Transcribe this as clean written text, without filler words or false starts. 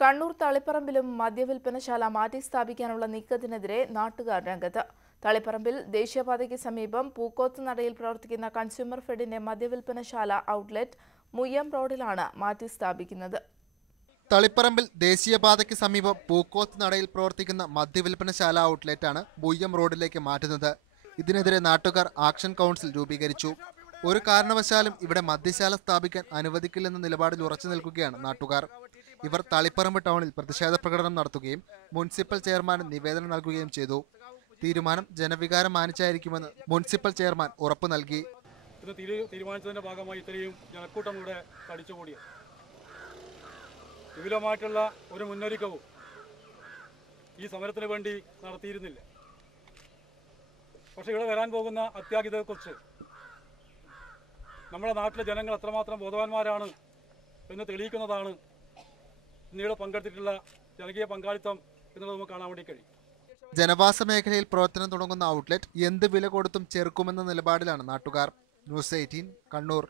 കണ്ണൂർ തളിപ്പറമ്പിലും മദ്യവിൽപ്പനശാല മാറ്റി സ്ഥാപിക്കാനുള്ള നീക്കത്തിനെതിരെ നാട്ടുകാർ രംഗത്ത്. തളിപ്പറമ്പിൽ ദേശീയപാതയ്ക്ക് സമീപം പൂക്കോത്ത് നടയിൽ പ്രവർത്തിക്കുന്ന കൺസ്യൂമർ ഫെഡിന്റെ മദ്യവിൽപ്പനശാല ഔട്ട്ലെറ്റ് മുയ്യം റോഡിലാണ് മാറ്റി സ്ഥാപിക്കുന്നത്. തളിപ്പറമ്പിൽ ദേശീയപാതയ്ക്ക് സമീപം പൂക്കോത്ത് നടയിൽ പ്രവർത്തിക്കുന്ന മദ്യവിൽപ്പനശാല ഔട്ട്ലെറ്റാണ് മുയ്യം റോഡിലേക്ക് മാറ്റുന്നത്. ഇതിനെതിരെ നാട്ടുകാർ ആക്ഷൻ കൗൺസിൽ രൂപീകരിച്ചു. ഒരു കാരണവശാലും ഇവിടെ മദ്യശാല സ്ഥാപിക്കാൻ അനുവദിക്കില്ലെന്ന നിലപാടിൽ ഉറച്ചു നിൽക്കുകയാണ് നാട്ടുകാർ. ഇവർ തളിപ്പറമ്പ് ടൗണിൽ പ്രതിഷേധ പ്രകടനം നടത്തുകയും മുനിസിപ്പൽ ചെയർമാന് നിവേദനം നൽകുകയും ചെയ്തു. തീരുമാനം ജനവികാരം മാനിച്ചായിരിക്കുമെന്ന് മുനിസിപ്പൽ ചെയർമാൻ ഉറപ്പു നൽകി. തീരുമാനിച്ചതിന്റെ ഭാഗമായി ഇത്രയും ജനക്കൂട്ടം ഇവിടെ തടിച്ചുകൂടിയത് വിപുലമായിട്ടുള്ള ഒരു മുന്നൊരുക്കവും ഈ സമരത്തിന് വേണ്ടി നടത്തിയിരുന്നില്ല. പക്ഷെ ഇവിടെ വരാൻ പോകുന്ന അത്യാഹിതത്തെക്കുറിച്ച് നമ്മുടെ നാട്ടിലെ ജനങ്ങൾ എത്രമാത്രം ബോധവാന്മാരാണ് എന്ന് തെളിയിക്കുന്നതാണ് ഇന്നിവിടെ പങ്കെടുത്തിട്ടുള്ള ജനകീയ പങ്കാളിത്തം എന്നുള്ളത് നമുക്ക് കാണാൻ വേണ്ടി കഴിയും. ജനവാസ മേഖലയിൽ പ്രവർത്തനം തുടങ്ങുന്ന ഔട്ട്ലെറ്റ് എന്ത് വില കൊടുത്തും ചെറുക്കുമെന്ന നിലപാടിലാണ് നാട്ടുകാർ. ന്യൂസ് 18 കണ്ണൂർ.